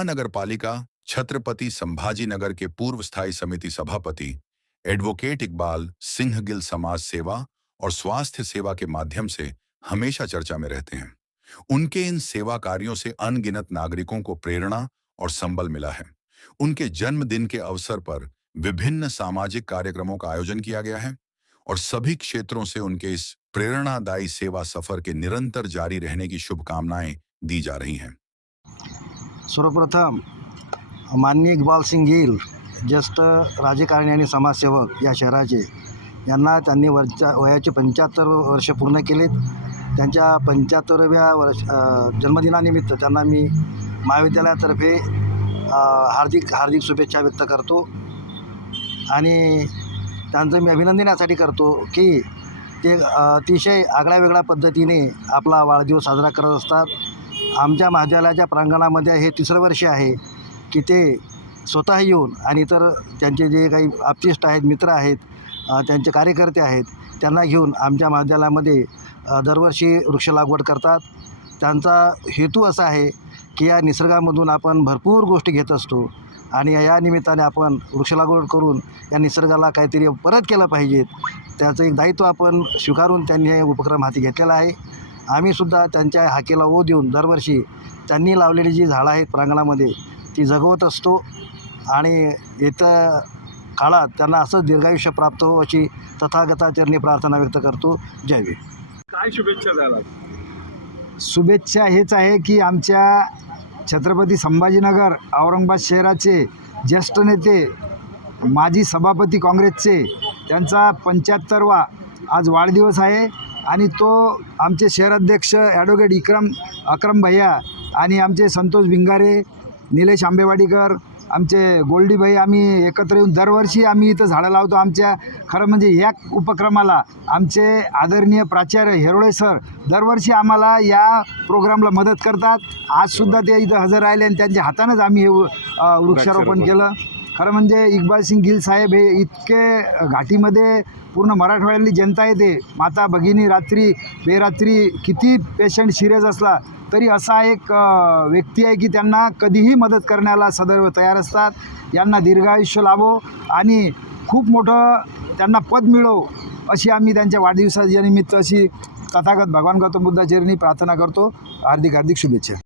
महानगरपालिका छत्रपति संभाजीनगर के पूर्व स्थायी समिति सभापति एडवोकेट इकबाल सिंह गिल समाज सेवा और स्वास्थ्य सेवा के माध्यम से हमेशा चर्चा में रहते हैं। उनके इन सेवा कार्यों से अनगिनत नागरिकों को प्रेरणा और संबल मिला है। उनके जन्मदिन के अवसर पर विभिन्न सामाजिक कार्यक्रमों का आयोजन किया गया है और सभी क्षेत्रों से उनके इस प्रेरणादायी सेवा सफर के निरंतर जारी रहने की शुभकामनाएं दी जा रही हैं। सर्वप्रथम माननीय इकबाल सिंग गिल ज्येष्ठ राजकारणी आणि समाजसेवक या शहराचे यांना त्यांनी वयाचे 75 वर्ष पूर्ण केलेत। त्यांच्या 75व्या जन्मदिनानिमित्त त्यांना मी महाविद्यालयातर्फे हार्दिक शुभेच्छा व्यक्त करतो आणि त्यांचं मी अभिनंदन यासाठी करतो की ते अतिशय आगळ्यावेगळ्या पद्धतीने आपला वाढदिवस साजरा करत असतात। आमच्या महाविद्यालयाच्या प्रांगणामध्ये हे 3रं वर्ष आहे की ते स्वतः येऊन आणि इतर त्यांचे जे काही आप्तेष्ट आहेत, मित्र आहेत, त्यांचे कार्यकर्ते आहेत, त्यांना घेऊन आमच्या महाविद्यालयामध्ये दरवर्षी वृक्ष लागवड करतात। त्यांचा हेतू असा आहे की या निसर्गामधून आपण भरपूर गोष्टी घेत असतो आणि या निमित्ताने आपण वृक्ष लागवड करून या निसर्गाला काहीतरी परत केलं पाहिजे, त्याचं एक दायित्व आपण स्वीकारून त्यांनी हे उपक्रम हाती घेतलेला आहे। आम्हीसुद्धा त्यांच्या हाकेला ओ देऊन दरवर्षी त्यांनी लावलेली जी झाडं आहेत प्रांगणामध्ये ती जगवत असतो आणि येत्या काळात त्यांना असंच दीर्घायुष्य प्राप्त हो अशी तथागताचरणी प्रार्थना व्यक्त करतो। जय भीम। काय शुभेच्छा द्याल? शुभेच्छा हेच आहे की आमच्या छत्रपती संभाजीनगर औरंगाबाद शहराचे ज्येष्ठ नेते माजी सभापती काँग्रेसचे त्यांचा 75वा आज वाढदिवस आहे आणि तो आमचे शहराध्यक्ष ॲडव्होकेट अक्रम भैया आणि आमचे संतोष भिंगारे, निलेश आंबेवाडीकर, आमचे गोल्डीभाई आम्ही एकत्र येऊन दरवर्षी आम्ही इथं झाडं लावतो। आमच्या खरं म्हणजे या उपक्रमाला आमचे आदरणीय प्राचार्य हेरोळे सर दरवर्षी आम्हाला या प्रोग्रामला मदत करतात। आजसुद्धा ते इथं हजर राहिले आणि त्यांच्या हातानंच आम्ही हे वृक्षारोपण केलं। खरं म्हणजे इकबाल सिंग गिल साहेब हे इतके घाटीमध्ये पूर्ण मराठवाड्यातली जनता येते, माता भगिनी रात्री बेरात्री किती पेशंट सिरियस असला तरी असा एक व्यक्ती आहे की त्यांना कधीही मदत करण्याला सदैव तयार असतात। यांना दीर्घायुष्य लाभो आणि खूप मोठं त्यांना पद मिळो अशी आम्ही त्यांच्या वाढदिवसाच्या निमित्त अशी तथागत भगवान गौतम बुद्धाचरणी प्रार्थना करतो। हार्दिक शुभेच्छा।